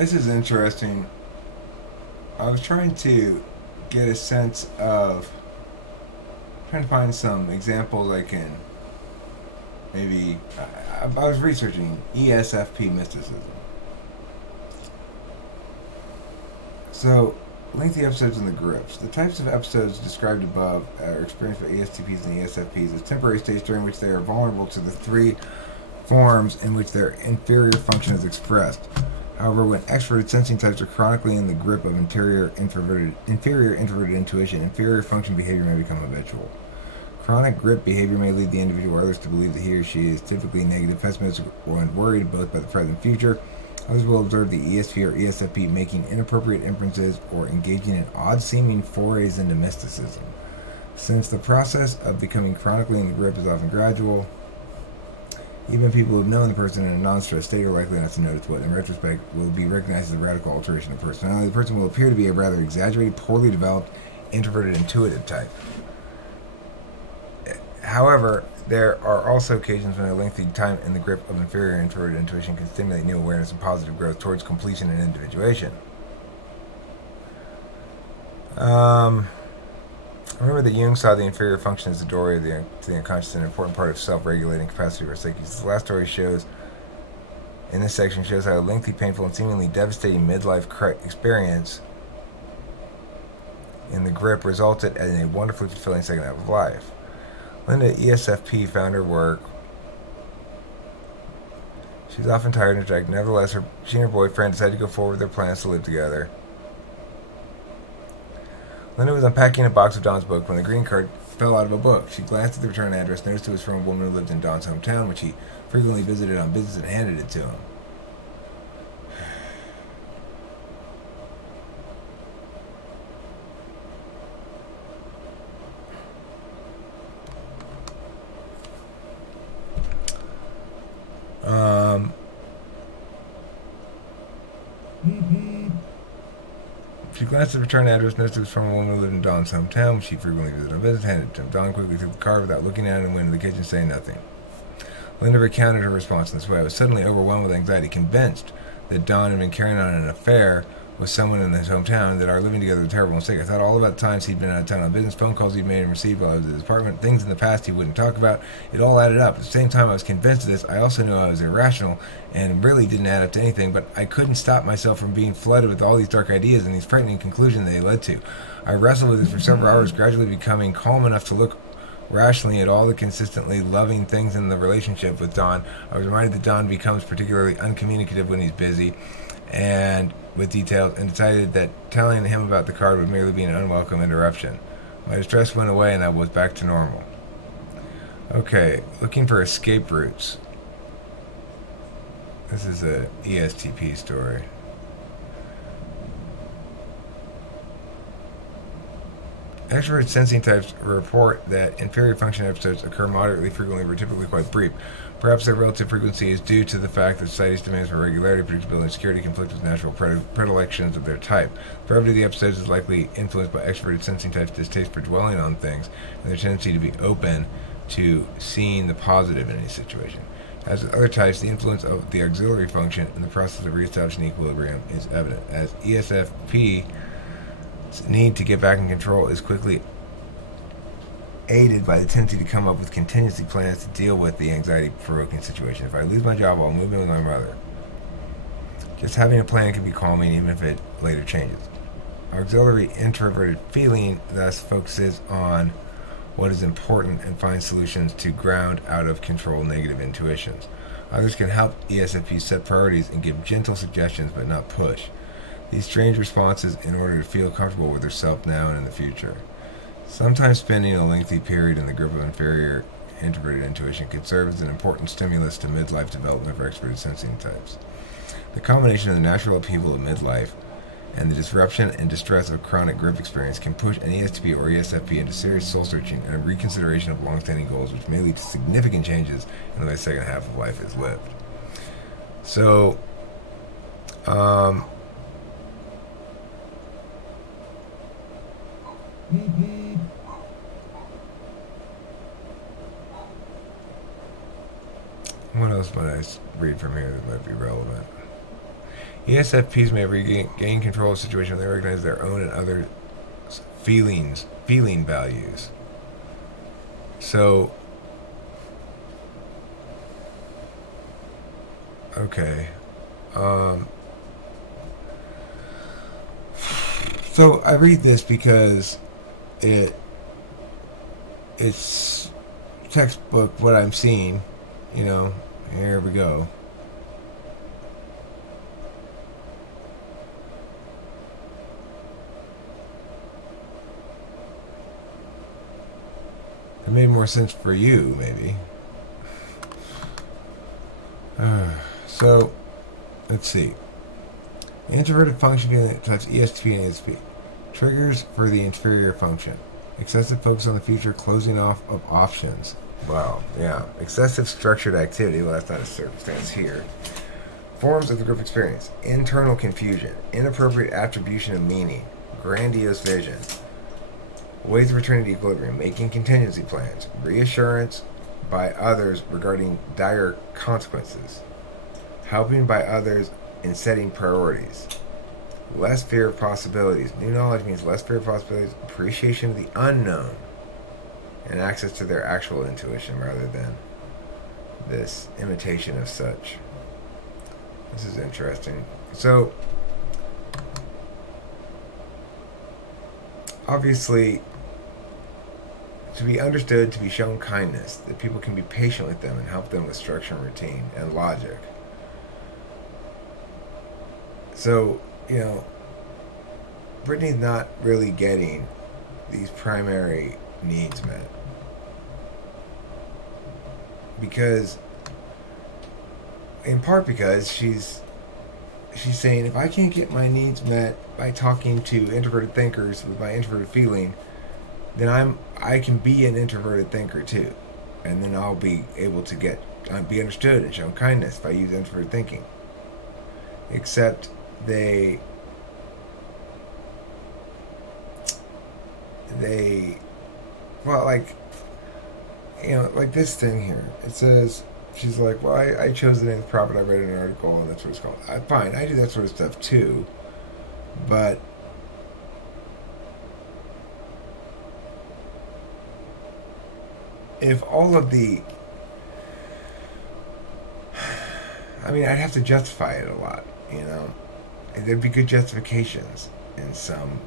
This is interesting. I was trying to get a sense of, trying to find some examples I can maybe. I was researching ESFP mysticism. So, lengthy episodes in the grips. The types of episodes described above are experienced by ESTPs and ESFPs as temporary states during which they are vulnerable to the three forms in which their inferior function is expressed. However, when extroverted sensing types are chronically in the grip of inferior introverted intuition, inferior function behavior may become habitual. Chronic grip behavior may lead the individual or others to believe that he or she is typically negative, pessimistic, or worried both by the present and future. Others will observe the ESP or ESFP making inappropriate inferences or engaging in odd-seeming forays into mysticism. Since the process of becoming chronically in the grip is often gradual, even people who have known the person in a non-stressed state are likely not to notice what, in retrospect, will be recognized as a radical alteration of personality. The person will appear to be a rather exaggerated, poorly developed, introverted, intuitive type. However, there are also occasions when a lengthy time in the grip of inferior introverted intuition can stimulate new awareness and positive growth towards completion and individuation. Remember that Jung saw the inferior function as the doorway to the unconscious and an important part of self-regulating capacity of our psyche. This last story in this section shows how a lengthy, painful, and seemingly devastating midlife experience in the grip resulted in a wonderfully fulfilling second half of life. Linda, ESFP, found her work. She's often tired and dejected. Nevertheless, she and her boyfriend decided to go forward with their plans to live together. Linda was unpacking a box of Don's book when the green card fell out of a book. She glanced at the return address, noticed it was from a woman who lived in Don's hometown, which he frequently visited on business, and handed it to him. She glanced at the return address, noticed it was from a woman who lived in Don's hometown, which she frequently visited on business, handed it to him. Don quickly took the card without looking at it and went into the kitchen, saying nothing. Linda recounted her response in this way. I was suddenly overwhelmed with anxiety, convinced that Don had been carrying on an affair with someone in his hometown, that our living together was a terrible mistake. I thought all about the times he'd been out of town on business, phone calls he'd made and received while I was at his apartment, things in the past he wouldn't talk about. It all added up. At the same time I was convinced of this, I also knew I was irrational and really didn't add up to anything, but I couldn't stop myself from being flooded with all these dark ideas and these frightening conclusions they led to. I wrestled with this for several hours, gradually becoming calm enough to look rationally at all the consistently loving things in the relationship with Don. I was reminded that Don becomes particularly uncommunicative when he's busy and with details, and decided that telling him about the card would merely be an unwelcome interruption. My distress went away and I was back to normal. Okay, looking for escape routes. This is a ESTP story. Extrovert sensing types report that inferior function episodes occur moderately frequently but are typically quite brief. Perhaps their relative frequency is due to the fact that society's demands for regularity, predictability, and security conflict with natural predilections of their type. The brevity of the episodes is likely influenced by extroverted sensing types' distaste for dwelling on things and their tendency to be open to seeing the positive in any situation. As with other types, the influence of the auxiliary function in the process of reestablishing equilibrium is evident. As ESFP need to get back in control is quickly aided by the tendency to come up with contingency plans to deal with the anxiety-provoking situation. If I lose my job, I'll move in with my mother. Just having a plan can be calming even if it later changes. Auxiliary introverted feeling thus focuses on what is important and finds solutions to ground out of control negative intuitions. Others can help ESFP set priorities and give gentle suggestions but not push these strange responses in order to feel comfortable with herself now and in the future. Sometimes spending a lengthy period in the grip of inferior introverted intuition can serve as an important stimulus to midlife development for extroverted sensing types. The combination of the natural upheaval of midlife and the disruption and distress of chronic grip experience can push an ESTP or ESFP into serious soul-searching and a reconsideration of long-standing goals, which may lead to significant changes in the way the second half of life is lived. So, what else might I read from here that might be relevant? ESFPs may regain control of the situation when they recognize their own and others' feeling values. So, okay. So I read this because it's textbook what I'm seeing, you know. Here we go. It made more sense for you, maybe. So, let's see. The introverted functioning types ESTP and ESFP. Triggers for the inferior function. Excessive focus on the future, closing off of options. Wow, yeah. Excessive structured activity. Well, that's not a circumstance here. Forms of the group experience. Internal confusion. Inappropriate attribution of meaning. Grandiose vision. Ways of returning to equilibrium. Making contingency plans. Reassurance by others regarding dire consequences. Helping by others in setting priorities. Less fear of possibilities. New knowledge means less fear of possibilities, appreciation of the unknown, and access to their actual intuition rather than this imitation of such. This is interesting. So, obviously, to be understood, to be shown kindness, that people can be patient with them and help them with structure and routine and logic. So, you know, Brittany's not really getting these primary needs met. Because, in part because she's saying, if I can't get my needs met by talking to introverted thinkers with my introverted feeling, then I can be an introverted thinker too. And then I'll be able to be understood and shown kindness if I use introverted thinking. Except well, like, you know, like this thing here. It says, she's like, well, I chose the name of the prophet. I read an article, and that's what it's called. Fine, I do that sort of stuff too. But if all of the, I mean, I'd have to justify it a lot, you know. And there'd be good justifications in some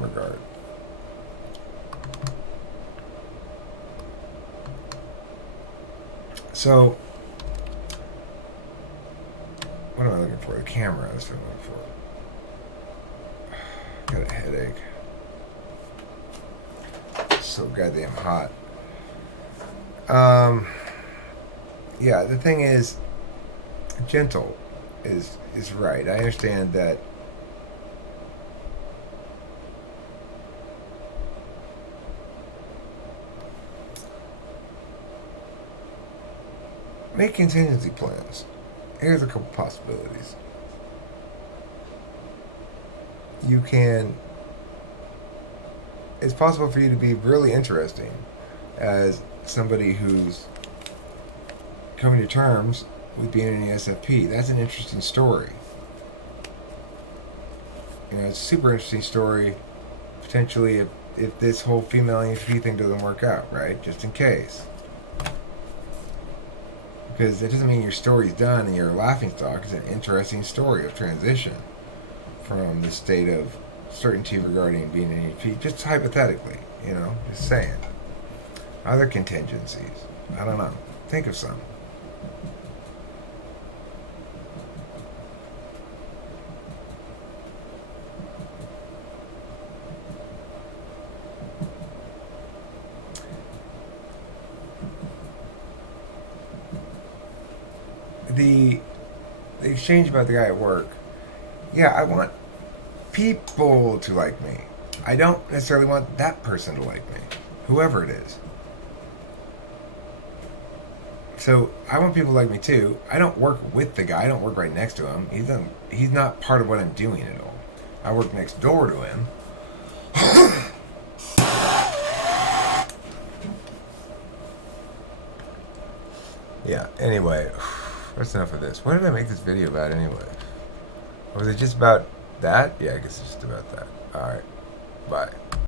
regard. So, what am I looking for? The camera. That's what I'm looking for. Got a headache. It's so goddamn hot. Yeah, the thing is, gentle is right. I understand that make contingency plans. Here's a couple possibilities. It's possible for you to be really interesting as somebody who's coming to terms with being an ESFP. That's an interesting story. You know, it's a super interesting story, potentially, if this whole female ESFP thing doesn't work out, right? Just in case. Because it doesn't mean your story's done and you're a laughingstock. It's an interesting story of transition from the state of certainty regarding being an ESFP, just hypothetically, you know, just saying. Other contingencies. I don't know. Think of some. The exchange about the guy at work. Yeah, I want people to like me. I don't necessarily want that person to like me, whoever it is. So I want people to like me too. I don't work with the guy. I don't work right next to him. He's not part of what I'm doing at all. I work next door to him. Yeah, anyway, that's enough of this. What did I make this video about anyway? Or was it just about that? Yeah, I guess it's just about that. All right. Bye.